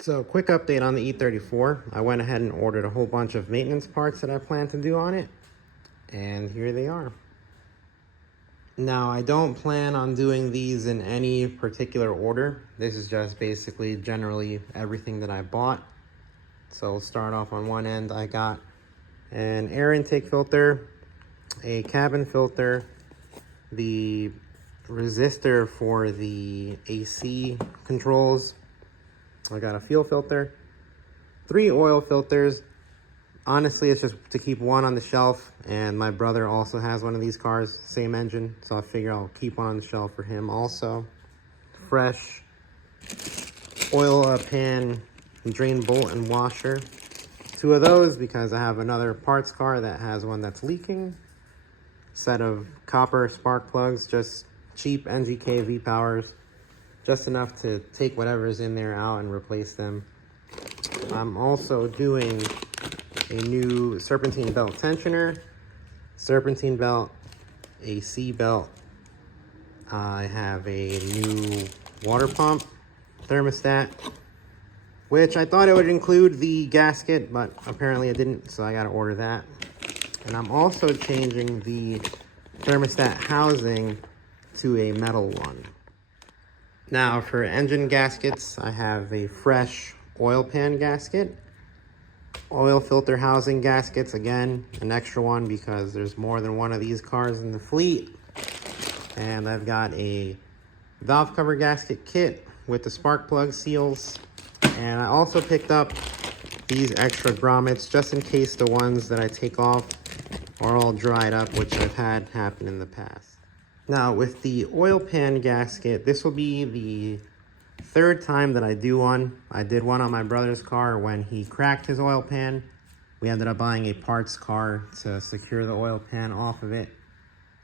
So quick update on the E34. I went ahead and ordered a whole bunch of maintenance parts that I plan to do on it, and here they are. Now, I don't plan on doing these in any particular order. This is just basically generally everything that I bought. So we'll start off on one end. I got an air intake filter, a cabin filter, the resistor for the AC controls. I got a fuel filter, 3 oil filters. Honestly, it's just to keep one on the shelf, and my brother also has one of these cars, same engine, so I figure I'll keep one on the shelf for him also. Fresh oil pan, drain bolt and washer. 2 of those because I have another parts car that has one that's leaking. Set of copper spark plugs, just cheap NGK V-Powers. Just enough to take whatever's in there out and replace them. I'm also doing a new serpentine belt tensioner, serpentine belt, AC belt. I have a new water pump thermostat, which I thought it would include the gasket, but apparently it didn't, so I gotta order that. And I'm also changing the thermostat housing to a metal one. Now for engine gaskets, I have a fresh oil pan gasket. Oil filter housing gaskets, again, an extra one because there's more than one of these cars in the fleet. And I've got a valve cover gasket kit with the spark plug seals. And I also picked up these extra grommets just in case the ones that I take off are all dried up, which I've had happen in the past. Now with the oil pan gasket, this will be the 3rd time that I do one. I did one on my brother's car when he cracked his oil pan. We ended up buying a parts car to secure the oil pan off of it.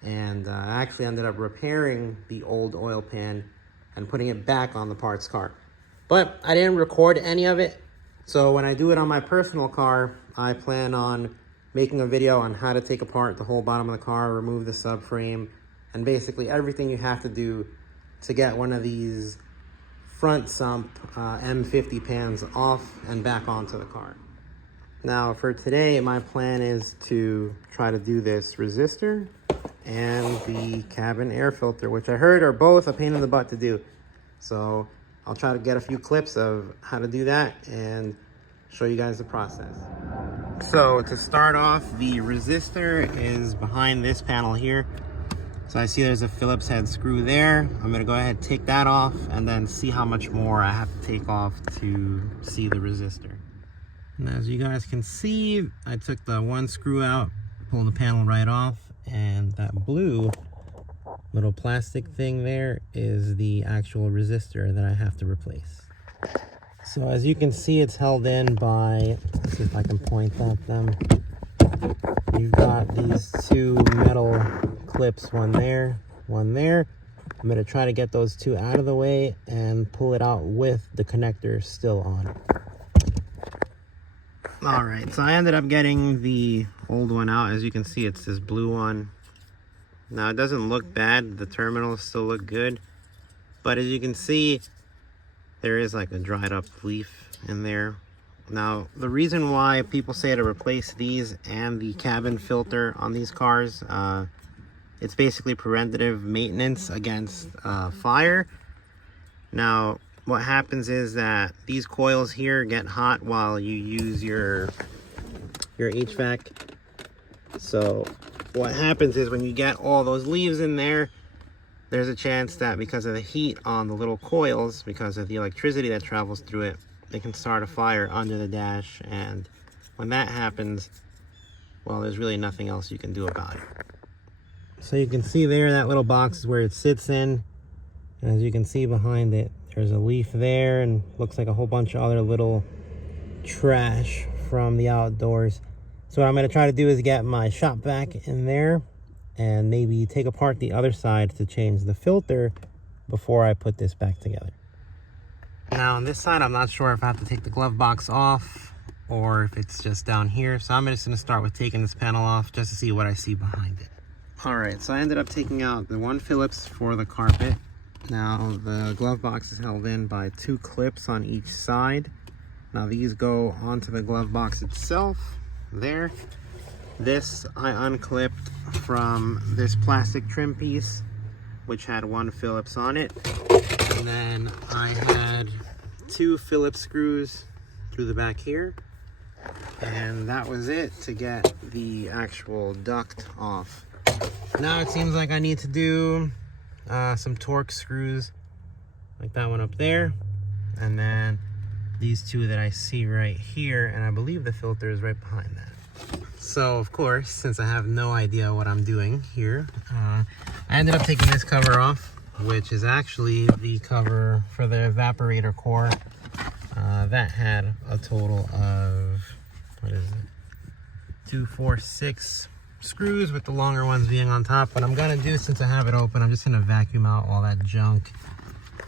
And I actually ended up repairing the old oil pan and putting it back on the parts car. But I didn't record any of it. So when I do it on my personal car, I plan on making a video on how to take apart the whole bottom of the car, remove the subframe, and basically everything you have to do to get one of these front sump M50 pans off and back onto the car. Now for today, my plan is to try to do this resistor and the cabin air filter, which I heard are both a pain in the butt to do. So I'll try to get a few clips of how to do that and show you guys the process. So to start off, the resistor is behind this panel here. So I see there's a Phillips head screw there. I'm gonna go ahead and take that off and then see how much more I have to take off to see the resistor. And as you guys can see, I took the one screw out, pulled the panel right off, and that blue little plastic thing there is the actual resistor that I have to replace. So as you can see, it's held in by, let's see if I can point at them. You've got these 2 metal clips, one there, one there. I'm going to try to get those 2 out of the way and pull it out with the connector still on. Alright, so I ended up getting the old one out. As you can see, it's this blue one. Now it doesn't look bad, the terminals still look good, but as you can see, there is like a dried up leaf in there. Now, the reason why people say to replace these and the cabin filter on these cars, it's basically preventative maintenance against fire. Now, what happens is that these coils here get hot while you use your HVAC. So what happens is when you get all those leaves in there, there's a chance that because of the heat on the little coils, because of the electricity that travels through it, it can start a fire under the dash. And when that happens, well, there's really nothing else you can do about it. So you can see there, that little box is where it sits in. And as you can see behind it, there's a leaf there and looks like a whole bunch of other little trash from the outdoors. So what I'm going to try to do is get my shop vac in there and maybe take apart the other side to change the filter before I put this back together. Now on this side, I'm not sure if I have to take the glove box off or if it's just down here. So I'm just going to start with taking this panel off just to see what I see behind it. Alright, so I ended up taking out the 1 Phillips for the carpet. Now the glove box is held in by 2 clips on each side. Now these go onto the glove box itself there. This I unclipped from this plastic trim piece, which had 1 Phillips on it. And then I had 2 Phillips screws through the back here. And that was it to get the actual duct off. Now it seems like I need to do some Torx screws, like that one up there. And then these 2 that I see right here, and I believe the filter is right behind that. So of course, since I have no idea what I'm doing here, I ended up taking this cover off, which is actually the cover for the evaporator core. That had a total of, what is it, 2, 4, 6 screws, with the longer ones being on top. What I'm gonna do, since I have it open, I'm just gonna vacuum out all that junk.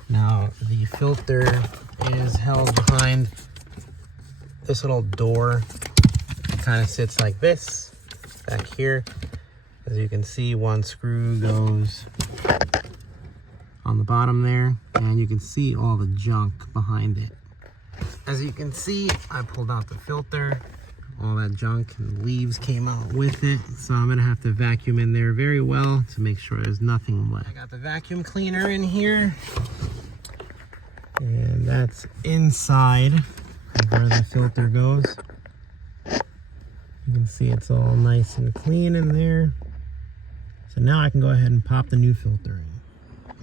Now the filter is held behind this little door. It kind of sits like this back here. As you can see, 1 screw goes on the bottom there, and you can see all the junk behind it. As you can see, I pulled out the filter. All that junk and leaves came out with it, so I'm gonna have to vacuum in there very well to make sure there's nothing left. I got the vacuum cleaner in here, and that's inside of where the filter goes. You can see it's all nice and clean in there. So now I can go ahead and pop the new filter in.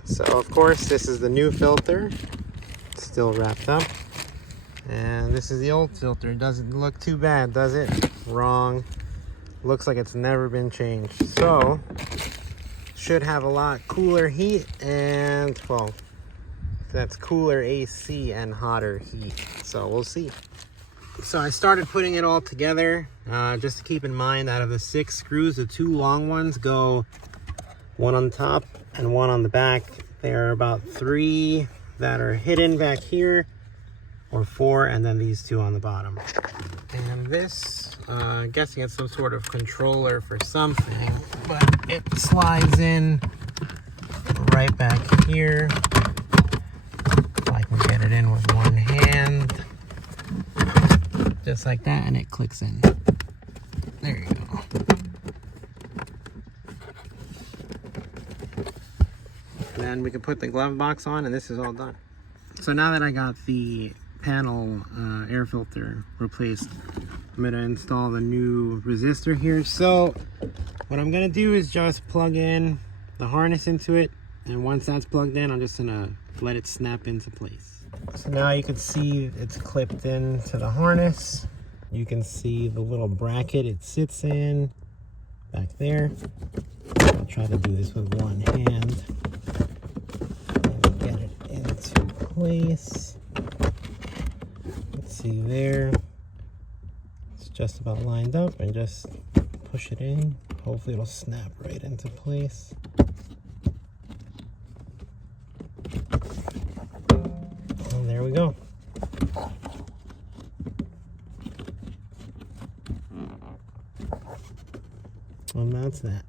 So of course, this is the new filter. It's still wrapped up. And this is the old filter. It doesn't look too bad, does it? Wrong. Looks like it's never been changed. So, should have a lot cooler heat and, well, that's cooler AC and hotter heat. So we'll see. So I started putting it all together. Just to keep in mind, out of the 6 screws, the 2 long ones go 1 on top and 1 on the back. There are about 3 that are hidden back here, or 4, and then these 2 on the bottom. And this, I'm guessing it's some sort of controller for something, but it slides in right back here. If I can get it in with 1 hand, just like that, and it clicks in. There you go. Then we can put the glove box on, and this is all done. So now that I got the panel air filter replaced, I'm gonna install the new resistor here. So what I'm gonna do is just plug in the harness into it, and once that's plugged in, I'm just gonna let it snap into place. So now you can see it's clipped into the harness. You can see the little bracket it sits in back there. I'll try to do this with 1 hand and get it into place. See there, it's just about lined up, and just push it in. Hopefully it'll snap right into place. And there we go. And that's that.